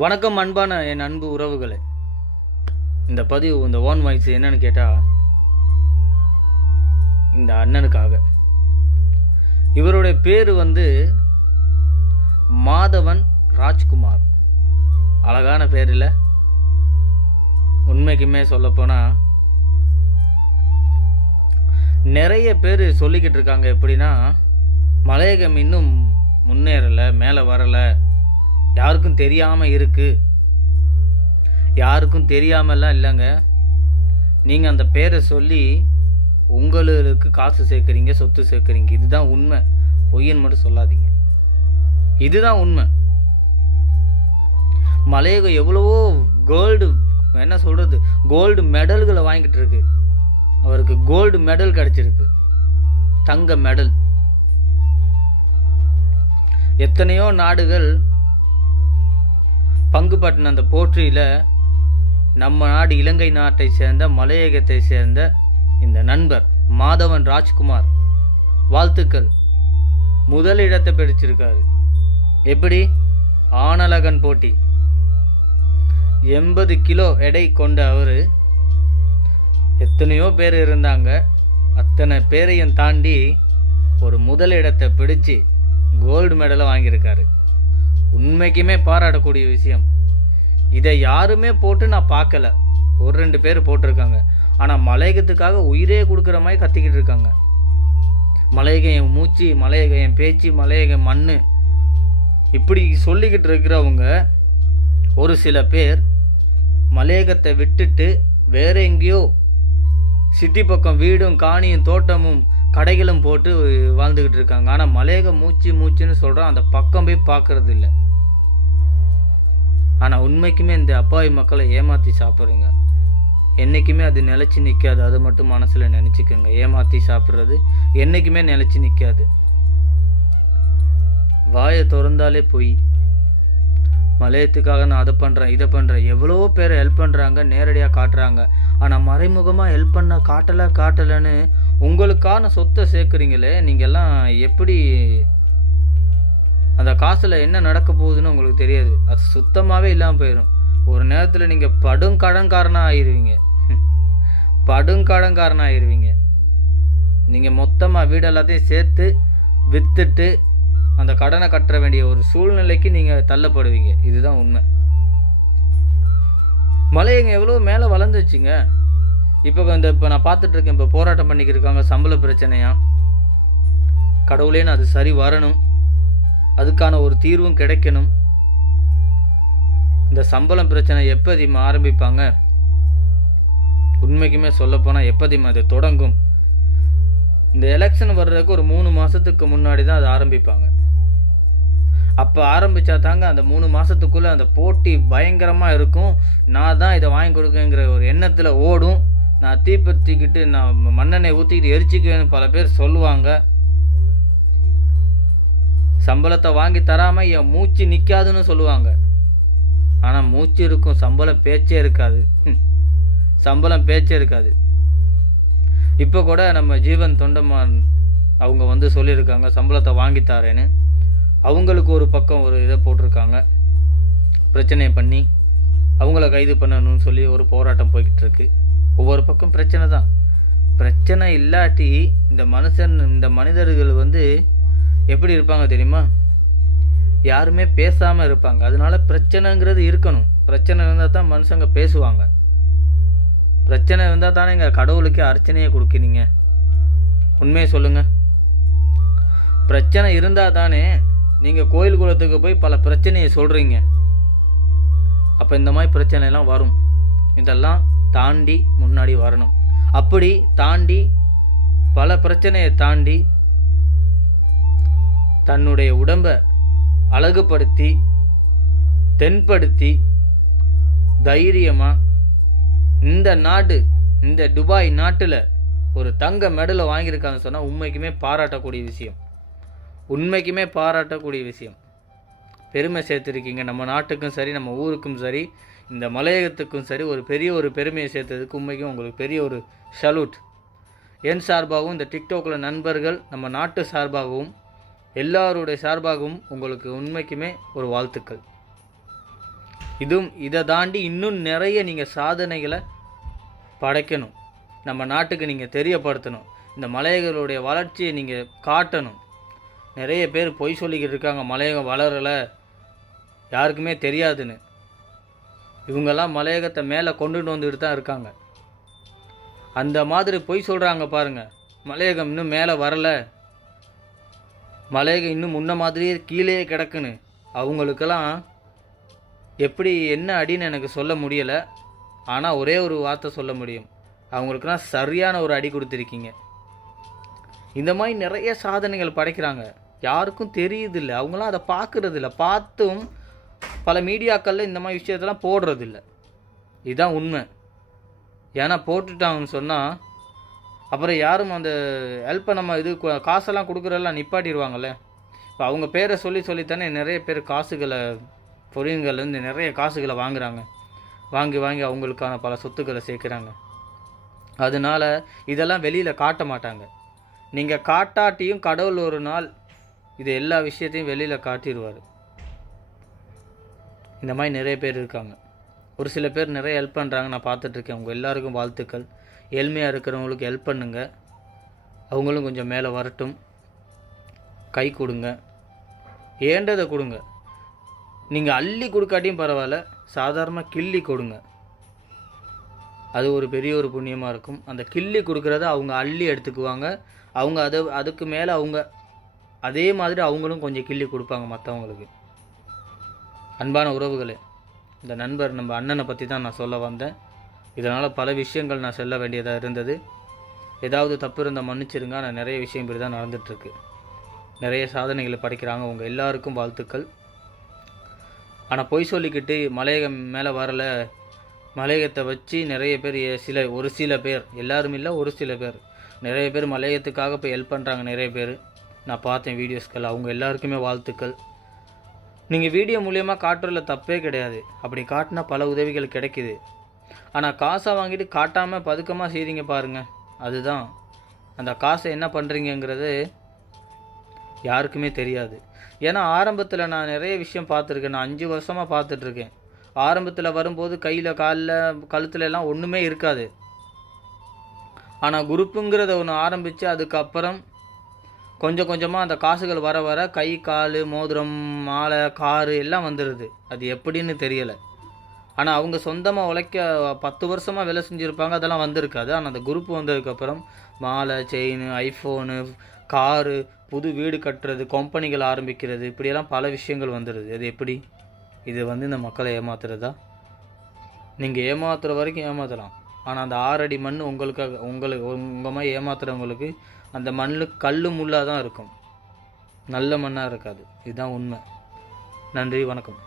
வணக்கம் அன்பான என் அன்பு உறவுகளே. இந்த பதிவு இந்த ஓன் வாய்ஸ் என்னன்னு கேட்டால், இந்த அண்ணனுக்காக. இவருடைய பேர் மாதவன் ராஜ்குமார். அழகான பேர் இல்லை? உண்மைக்குமே சொல்லப்போனால் நிறைய பேர் சொல்லிக்கிட்டு இருக்காங்க. எப்படின்னா, மலையகம் இன்னும் முன்னேறலை, மேலே வரலை, யாருக்கும் தெரியாமல் இருக்குது. யாருக்கும் தெரியாமலாம் இல்லைங்க. நீங்கள் அந்த பேரை சொல்லி உங்களுக்கு காசு சேர்க்குறீங்க, சொத்து சேர்க்குறீங்க. இதுதான் உண்மை. பொய்யன்னு மட்டும் சொல்லாதீங்க. இதுதான் உண்மை. மலையகம் எவ்வளவோ கோல்டு மெடல்களை வாங்கிட்டு இருக்கு. அவருக்கு கோல்டு மெடல் கிடச்சிருக்கு, தங்க மெடல். எத்தனையோ நாடுகள் பங்கு பற்றின அந்த போற்றியில் நம்ம நாடு இலங்கை நாட்டை சேர்ந்த மலையகத்தை சேர்ந்த இந்த நண்பர் மாதவன் ராஜ்குமார், வாழ்த்துக்கள், முதலிடத்தை பிடிச்சிருக்காரு. எப்படி? ஆணழகன் போட்டி 80 கிலோ எடை கொண்ட அவர். எத்தனையோ பேர் இருந்தாங்க, அத்தனை பேரையும் தாண்டி ஒரு முதலிடத்தை பிடிச்சி கோல்டு மெடலை வாங்கியிருக்காரு. உண்மைக்குமே பாராட்டக்கூடிய விஷயம். இதை யாருமே போட்டு நான் பார்க்கல. ஒரு 2 பேர் போட்டிருக்காங்க. ஆனால் மலையகத்துக்காக உயிரே கொடுக்குற மாதிரி கத்திக்கிட்டு இருக்காங்க. மலையகம் என் மூச்சு, மலையகம் என் பேச்சு, மலையகம் மண், இப்படி சொல்லிக்கிட்டு இருக்கிறவங்க ஒரு சில பேர் மலையகத்தை விட்டுட்டு வேற எங்கேயோ சிட்டி பக்கம் வீடும் காணியும் தோட்டமும் கடைகளும் போட்டு வாழ்ந்துக்கிட்டு இருக்காங்க. ஆனால் மலையகம் மூச்சுன்னு சொல்கிறோம், அந்த பக்கம் போய் பார்க்கறது இல்லை. ஆனால் உண்மைக்குமே இந்த அப்பாவி மக்களை ஏமாற்றி சாப்பிட்றீங்க. என்றைக்குமே அது நிலச்சி நிற்காது. அது மட்டும் மனசில் நினச்சிக்கோங்க. ஏமாற்றி சாப்பிட்றது என்றைக்குமே நிலச்சி நிற்காது. வாயை திறந்தாலே போய் மலையத்துக்காக நான் அதை பண்ணுறேன், இதை பண்ணுறேன். எவ்வளோ பேர் ஹெல்ப் பண்ணுறாங்க, நேரடியாக காட்டுறாங்க. ஆனால் மறைமுகமாக ஹெல்ப் பண்ண காட்டலைன்னு உங்களுக்கான சொத்தை சேர்க்குறீங்களே. நீங்கள்லாம் எப்படி அந்த காசில் என்ன நடக்க போகுதுன்னு உங்களுக்கு தெரியாது. அது சுத்தமாகவே இல்லாமல் போயிடும். ஒரு நேரத்தில் நீங்கள் படுங்கடன்காரனாக ஆயிடுவீங்க. நீங்கள் மொத்தமாக வீடு எல்லாத்தையும் சேர்த்து விற்றுட்டு அந்த கடனை கட்ட வேண்டிய ஒரு சூழ்நிலைக்கு நீங்கள் தள்ளப்படுவீங்க. இதுதான் உண்மை. மலையங்க எவ்வளோ மேலே வளர்ந்துச்சுங்க. இப்போ நான் பார்த்துட்ருக்கேன். இப்போ போராட்டம் பண்ணிக்கிட்டு இருக்காங்க, சம்பள பிரச்சனையா. கடவுளேன்னு அது சரி வரணும், அதுக்கான ஒரு தீர்வும் கிடைக்கணும். இந்த சம்பளம் பிரச்சனை எப்போ அதிகமாக ஆரம்பிப்பாங்க? உண்மைக்குமே சொல்லப்போனால் எப்போ அதிகமாக அது தொடங்கும்? இந்த எலெக்ஷன் வர்றதுக்கு ஒரு 3 மாதத்துக்கு முன்னாடி தான் அது ஆரம்பிப்பாங்க. அப்போ ஆரம்பித்தா தாங்க அந்த 3 மாதத்துக்குள்ளே அந்த போட்டி பயங்கரமாக இருக்கும். நான் தான் இதை வாங்கி கொடுக்குங்கிற ஒரு எண்ணத்தில் ஓடும். நான் தீப்பற்றிக்கிட்டு நான் மண்ணெண்ணெய் ஊற்றிக்கிட்டு எரிச்சிக்குவேன்னு பல பேர் சொல்லுவாங்க. சம்பளத்தை வாங்கி தராமல் என் மூச்சு நிற்காதுன்னு சொல்லுவாங்க. ஆனால் மூச்சு இருக்கும், சம்பளம் பேச்சே இருக்காது. இப்போ கூட நம்ம ஜீவன் தொண்டமான் அவங்க சொல்லியிருக்காங்க சம்பளத்தை வாங்கித்தாரேன்னு. அவங்களுக்கு ஒரு பக்கம் ஒரு இதை போட்டிருக்காங்க, பிரச்சனையை பண்ணி அவங்கள கைது பண்ணணும்னு சொல்லி ஒரு போராட்டம் போய்கிட்டு இருக்கு. ஒவ்வொரு பக்கம் பிரச்சனை தான். பிரச்சனை இல்லாட்டி இந்த மனிதர்கள் எப்படி இருப்பாங்க தெரியுமா? யாருமே பேசாமல் இருப்பாங்க. அதனால பிரச்சனைங்கிறது இருக்கணும். பிரச்சனை இருந்தால் தான் மனுஷங்க பேசுவாங்க. பிரச்சனை இருந்தால் தானே எங்கள் கடவுளுக்கே அர்ச்சனையை கொடுக்குறீங்க. உண்மையை சொல்லுங்கள். பிரச்சனை இருந்தால் தானே நீங்கள் கோயில் குளத்துக்கு போய் பல பிரச்சனையை சொல்கிறீங்க. அப்போ இந்த மாதிரி பிரச்சனைலாம் வரும். இதெல்லாம் தாண்டி முன்னாடி வரணும். அப்படி தாண்டி பல பிரச்சனையை தாண்டி தன்னுடைய உடம்பை அழகுபடுத்தி தென்படுத்தி தைரியமாக இந்த துபாய் நாட்டில் ஒரு தங்க மெடலை வாங்கியிருக்காங்கன்னு சொன்னால் உண்மைக்குமே பாராட்டக்கூடிய விஷயம். பெருமை சேர்த்துருக்கீங்க. நம்ம நாட்டுக்கும் சரி, நம்ம ஊருக்கும் சரி, இந்த மலையகத்துக்கும் சரி ஒரு பெருமையை சேர்த்ததுக்கு உண்மைக்கும் உங்களுக்கு பெரிய ஒரு சல்யூட். என் சார்பாகவும் இந்த டிக்டாக்கில் நண்பர்கள் நம்ம நாட்டு சார்பாகவும் எல்லாருடைய சார்பாகவும் உங்களுக்கு உண்மைக்குமே ஒரு வாழ்த்துக்கள். இதை தாண்டி இன்னும் நிறைய நீங்கள் சாதனைகளை படைக்கணும். நம்ம நாட்டுக்கு நீங்கள் தெரியப்படுத்தணும். இந்த மலையகங்களுடைய வளர்ச்சியை நீங்கள் காட்டணும். நிறைய பேர் பொய் சொல்லிக்கிட்டு இருக்காங்க, மலையகம் வளரலை, யாருக்குமே தெரியாதுன்னு. இவங்கெல்லாம் மலையகத்தை மேலே கொண்டுட்டு வந்துக்கிட்டு தான் இருக்காங்க. அந்த மாதிரி பொய் சொல்கிறாங்க பாருங்கள். மலையகம் இன்னும் மேலே வரலை, மலையகம் இன்னும் முன்ன மாதிரியே கீழே கிடக்குன்னு அவங்களுக்கெல்லாம் எப்படி என்ன அடின்னு எனக்கு சொல்ல முடியலை. ஆனால் ஒரே ஒரு வார்த்தை சொல்ல முடியும், அவங்களுக்கெல்லாம் சரியான ஒரு அடி கொடுத்துருக்கீங்க. இந்த மாதிரி நிறைய சாதனைகள் படைக்கிறாங்க, யாருக்கும் தெரியுதில்லை, அவங்களாம் அதை பார்க்குறதில்ல. பார்த்தும் பல மீடியாக்களில் இந்த மாதிரி விஷயத்தெல்லாம் போடுறதில்ல. இதுதான் உண்மை. ஏன்னா போட்டுட்டாங்கன்னு சொன்னால் அப்புறம் யாரும் அந்த ஹெல்ப்பை நம்ம இது காசெல்லாம் கொடுக்குறதெல்லாம் நிப்பாட்டிடுவாங்கள்ல. இப்போ அவங்க பேரை சொல்லித்தானே நிறைய பேர் காசுகளை பொறியங்கள்லேருந்து நிறைய காசுகளை வாங்குகிறாங்க. வாங்கி அவங்களுக்கான பல சொத்துக்களை சேர்க்குறாங்க. அதனால் இதெல்லாம் வெளியில் காட்ட மாட்டாங்க. நீங்கள் காட்டாட்டியும் கடவுள் ஒரு நாள் இது எல்லா விஷயத்தையும் வெளியில் காட்டிடுவார். இந்த மாதிரி நிறைய பேர் இருக்காங்க. ஒரு சில பேர் நிறைய ஹெல்ப் பண்ணுறாங்க, நான் பார்த்துட்ருக்கேன். உங்கள் எல்லாருக்கும் வாழ்த்துக்கள். ஏழ்மையாக இருக்கிறவங்களுக்கு ஹெல்ப் பண்ணுங்க, அவங்களும் கொஞ்சம் மேலே வரட்டும். கை கொடுங்க, ஏண்டதை கொடுங்க. நீங்கள் அள்ளி கொடுக்காட்டியும் பரவாயில்ல, சாதாரணமாக கிள்ளி கொடுங்க. அது ஒரு பெரிய ஒரு புண்ணியமாக இருக்கும். அந்த கிள்ளி கொடுக்குறத அவங்க அள்ளி எடுத்துக்குவாங்க. அவங்க அதுக்கு மேலே அவங்க அதே மாதிரி அவங்களும் கொஞ்சம் கிள்ளி கொடுப்பாங்க மற்றவங்களுக்கு. அன்பான உறவுகளே, இந்த நண்பர் நம்ம அண்ணனை பற்றி தான் நான் சொல்ல வந்தேன். இதனால் பல விஷயங்கள் நான் சொல்ல வேண்டியதாக இருந்தது. ஏதாவது தப்பு இருந்தால் மன்னிச்சிருங்க. நான் நிறைய விஷயம் இப்படி தான் நடந்துகிட்ருக்கு. நிறைய சாதனைகளை படைக்கிறாங்க. உங்கள் எல்லாருக்கும் வாழ்த்துக்கள். ஆனால் பொய் சொல்லிக்கிட்டு மலையகம் மேலே வரலை, மலையகத்தை வச்சு நிறைய பேர் ஒரு சில பேர், எல்லாரும் இல்லை, ஒரு சில பேர் நிறைய பேர் மலையகத்துக்காக போய் ஹெல்ப் பண்ணுறாங்க. நிறைய பேர் நான் பார்த்தேன் வீடியோஸ்கள். அவங்க எல்லாருக்குமே வாழ்த்துக்கள். நீங்கள் வீடியோ மூலியமாக காட்டுறதுல தப்பே கிடையாது. அப்படி காட்டினா பல உதவிகள் கிடைக்கிது. ஆனால் காசை வாங்கிட்டு காட்டாமல் பதுக்கமாக செய்கிறீங்க பாருங்கள், அதுதான். அந்த காசை என்ன பண்ணுறீங்கிறது யாருக்குமே தெரியாது. ஏன்னா ஆரம்பத்தில் நான் நிறைய விஷயம் பார்த்துருக்கேன். நான் 5 வருஷமாக பார்த்துட்ருக்கேன். ஆரம்பத்தில் வரும்போது கையில் காலில் கழுத்துல எல்லாம் ஒன்றுமே இருக்காது. ஆனால் குரூப்புங்கிறத ஒன்று ஆரம்பித்து அதுக்கப்புறம் கொஞ்சம் கொஞ்சமாக அந்த காசுகள் வர வர கை, கால், மோதிரம், மாலை, காரு எல்லாம் வந்துடுது. அது எப்படின்னு தெரியலை. ஆனால் அவங்க சொந்தமாக உழைக்க 10 வருஷமாக வேலை செஞ்சுருப்பாங்க, அதெல்லாம் வந்திருக்காது. ஆனால் அந்த குரூப் வந்ததுக்கப்புறம் மாலை, செயின், ஐஃபோனு, காரு, புது வீடு கட்டுறது, கம்பெனிகள் ஆரம்பிக்கிறது, இப்படியெல்லாம் பல விஷயங்கள் வந்துடுது. அது எப்படி? இது இந்த மக்களை ஏமாத்துறதா? நீங்கள் ஏமாத்துகிற வரைக்கும் ஏமாற்றலாம். ஆனால் அந்த 6 அடி மண் உங்கள் மாதிரி ஏமாத்துறவங்களுக்கு அந்த மண்ணில் கல் முள்ளாக தான் இருக்கும், நல்ல மண்ணாக இருக்காது. இதுதான் உண்மை. நன்றி, வணக்கம்.